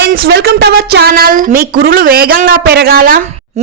Friends, welcome to our channel. మీ కురులు వేగంగా పెరగాల,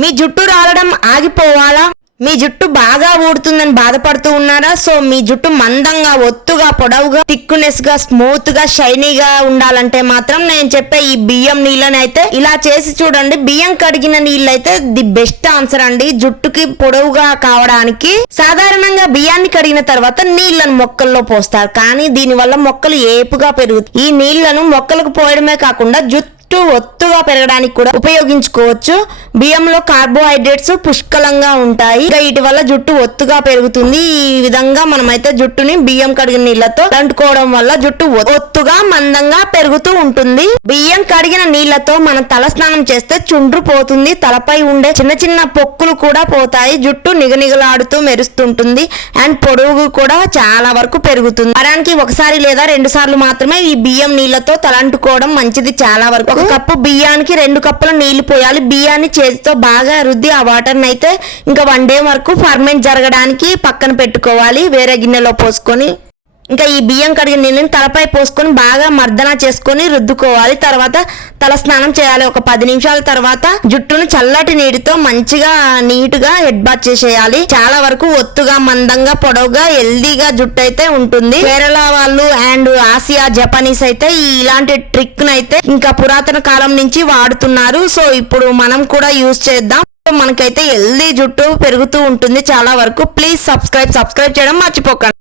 మీ జుట్టు రాలడం ఆగిపోవాలా, మీ జుట్టు బాగా ఊడుతుందని బాధపడుతూ ఉన్నారా? సో మీ జుట్టు మందంగా, ఒత్తుగా, పొడవుగా, థిక్నెస్ గా, స్మూత్ గా, షైనీగా ఉండాలంటే మాత్రం నేను చెప్పే ఈ బియ్యం నీళ్ళని అయితే ఇలా చేసి చూడండి. బియ్యం కడిగిన నీళ్ళు అయితే ది బెస్ట్ ఆన్సర్ అండి జుట్టుకి పొడవుగా కావడానికి. సాధారణంగా బియ్యాన్ని కడిగిన తర్వాత నీళ్లను మొక్కల్లో పోస్తారు, కానీ దీని వల్ల మొక్కలు ఏపుగా పెరుగుతాయి. ఈ నీళ్లను మొక్కలకు పోయడమే కాకుండా జుట్టు ఒత్తుగా పెరగడానికి కూడా ఉపయోగించుకోవచ్చు. బియ్యంలో కార్బోహైడ్రేట్స్ పుష్కలంగా ఉంటాయి. వీటి వల్ల జుట్టు ఒత్తుగా పెరుగుతుంది. ఈ విధంగా మనమైతే జుట్టుని బియ్యం కడిగిన నీళ్లతో దంటుకోవడం వల్ల జుట్టు ఒత్తుగా మందంగా పెరుగుతూ ఉంటుంది. బియ్యం కడిగిన నీళ్లతో మనం తల స్నానం చేస్తే చుండ్రు పోతుంది, తలపై ఉండే చిన్న చిన్న పొక్కులు కూడా పోతాయి, జుట్టు నిగనిగలాడుతూ మెరుస్తుంటుంది అండ్ పొడవు కూడా చాలా వరకు పెరుగుతుంది. వారానికి ఒకసారి లేదా 2 సార్లు మాత్రమే ఈ బియ్యం నీళ్లతో తలంటుకోవడం మంచిది. చాలా వరకు 1 కప్పు బియ్యానికి 2 కప్పుల నీళ్లు పోయాలి. బియ్యాన్ని చేతితో బాగా రుద్ది ఆ వాటర్ అయితే ఇంకా 1 డే వరకు ఫర్మెంట్ జరగడానికి పక్కన పెట్టుకోవాలి. వేరే గిన్నెలో పోసుకొని ఇంకా ఈ బియ్యం కడిగిన నీళ్ళని తలపై పోసుకొని బాగా మర్దన చేసుకొని రుద్దుకోవాలి. తర్వాత తల స్నానం చేయాలి. ఒక 10 నిమిషాల తర్వాత జుట్టును చల్లటి నీటితో మంచిగా నీట్గా హెడ్ బాత్ చేసేయాలి. చాలా వరకు ఒత్తుగా, మందంగా, పొడవుగా, హెల్దీగా జుట్టు అయితే ఉంటుంది. కేరళ వాళ్ళు అండ్ ఆసియా, జపనీస్ అయితే ఇలాంటి ట్రిక్ అయితే ఇంకా పురాతన కాలం నుంచి వాడుతున్నారు. సో ఇప్పుడు మనం కూడా యూజ్ చేద్దాం. మనకైతే హెల్దీ జుట్టు పెరుగుతూ ఉంటుంది చాలా వరకు. ప్లీజ్ సబ్స్క్రైబ్ చేయడం మర్చిపోకండి.